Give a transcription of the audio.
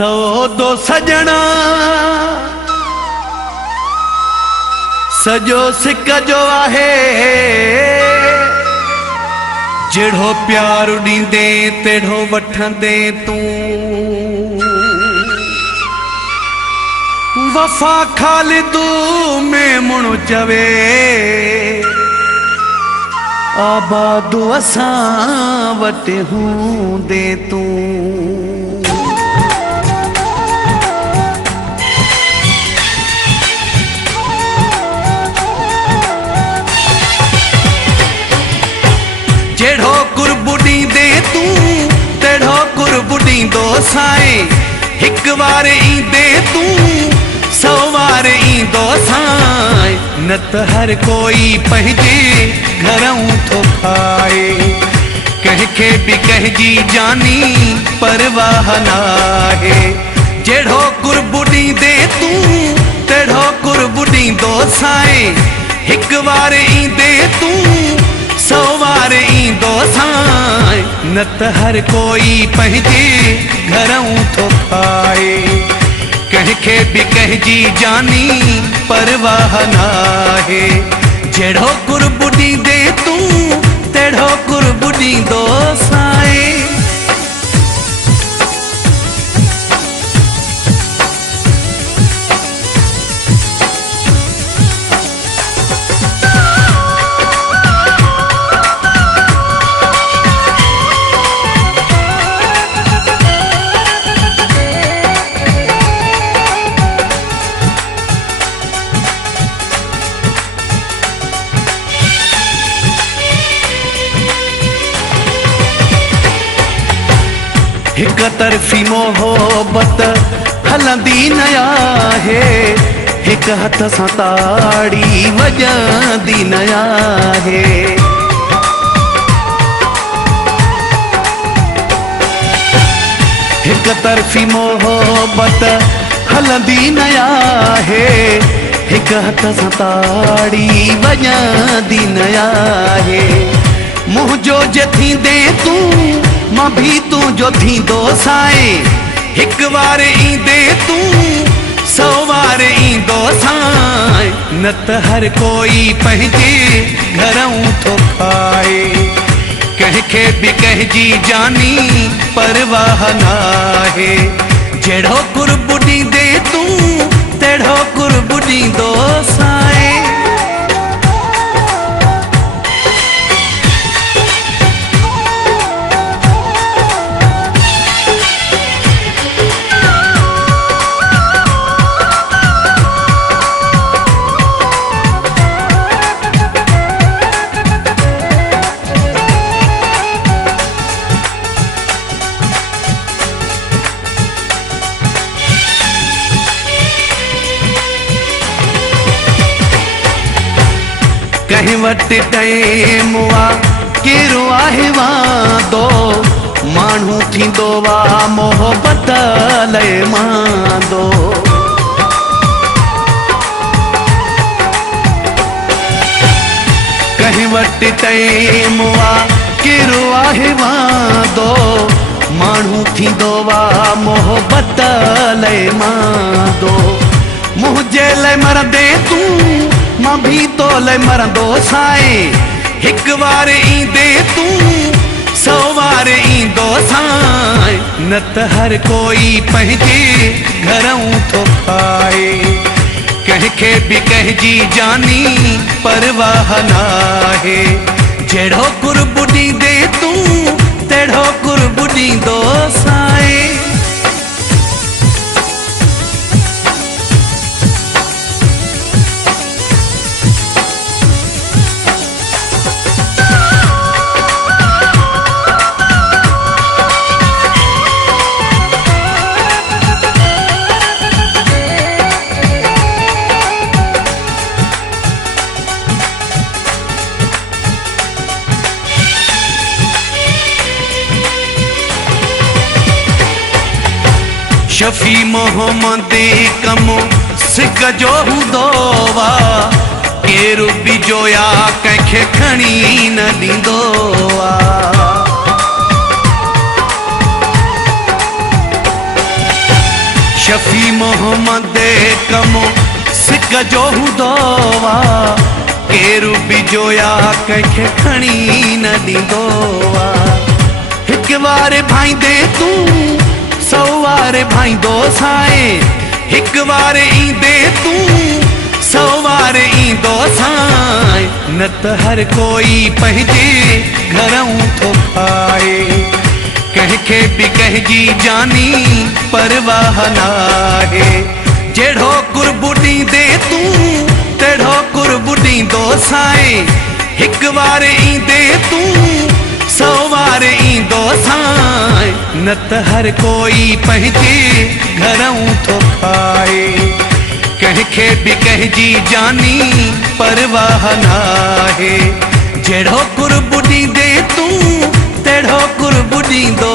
सौ दो सजना सजो सिक जो आहे जेड़ो प्यार ॾींदे तेड़ो वठंदे तूं वफा खालिदू में मुणु चवे आबादु असां वटि हूंदे तूं जेड़ो कुर्बु ॾींदे तूं तेड़ो कुर्बु ॾींदो साईं हिक बार ईंदे तूं सौ बार ईंदो साईं न त हर कोई पंहिंजे घरऊं थो खाए कंहिंखे बि कंहिंजी जानी परवाह नाहे जेड़ो कुर्बु ॾींदे तूं तेड़ो कुर्बु ॾींदो साईं हिक बार ईंदे तूं सौ बार ईंदो साईं न त हर कोई पंहिंजे घरऊं थो खाए कंहिंखे बि कंहिंजी जानी परवाह नाहे जेड़ो कुर्बु ॾींदे तूं तेड़ो कुर्बु ॾींदो साईं हिक तरफ़ी मोहब्बत हलंदी न आहे हिक हथ सां ताड़ी वॼंदी न आहे हिक तरफ़ी मोहब्बत हलंदी न आहे हिक हथ सां ताड़ी वॼंदी न आहे मुंहिंजो जे थींदे तूं मां भी तुंहिंजो थींदो साईं हिक बार ईंदे तूं सौ बार ईंदो साईं न त हर कोई पंहिंजे घरऊं थो खाए कंहिंखे बि कंहिंजी जानी परवाह नाहे जेड़ो कुर्बु ॾींदे तूं तेड़ो कुर्बु ॾींदो साईं कंहिं वटि टाइम केरो आहे वांदो माण्हू थींदो वा मोहब्बत लाइ मांदो कंहिं वटि टाइम केरो आहे वांदो माण्हू थींदो वा मोहब्बत लाइ मांदो मुंहिंजे लाइ मरंदे तूं मां भी तो लाइ मरंदो साईं हिक बार ईंदे तूं सौ बार ईंदो साईं न त हर कोई पंहिंजे घरऊं थो खाए कंहिंखे बि कंहिंजी जानी परवाह नाहे जेड़ो कुर्बु ॾींदे तूं तेड़ो कुर्बु ॾींदो साईं शफी मोहम्मद कम सिक जो हूंदो वा केरु बि जोया कंहिंखे खणी न ॾींदो वा शफी मोहम्मद कमो सिक जो हूंदो आहे केरु बि जोया कंहिंखे खणी न ॾींदो आहे हिकु वार भाईंदे तूं सौ वार भाईंदो साए हिकु वार ईंदे तूं सौ वार ईंदो साए न त हर कोई पंहिंजे घरऊं थो खाए कंहिंखे बि कंहिंजी जानी परवाह नाहे जहिड़ो कुर्बु ॾींदे तूं तहिड़ो कुर्बु ॾींदो साए हिकु वार ईंदे तूं सौ वार ईंदो साए न त हर कोई पंहिंजे घरऊं थो खाए कंहिंखे बि कंहिंजी जानी परवाह नाहे जहिड़ो कुर्बु ॾींदे तूं तहिड़ो कुर्बु ॾींदो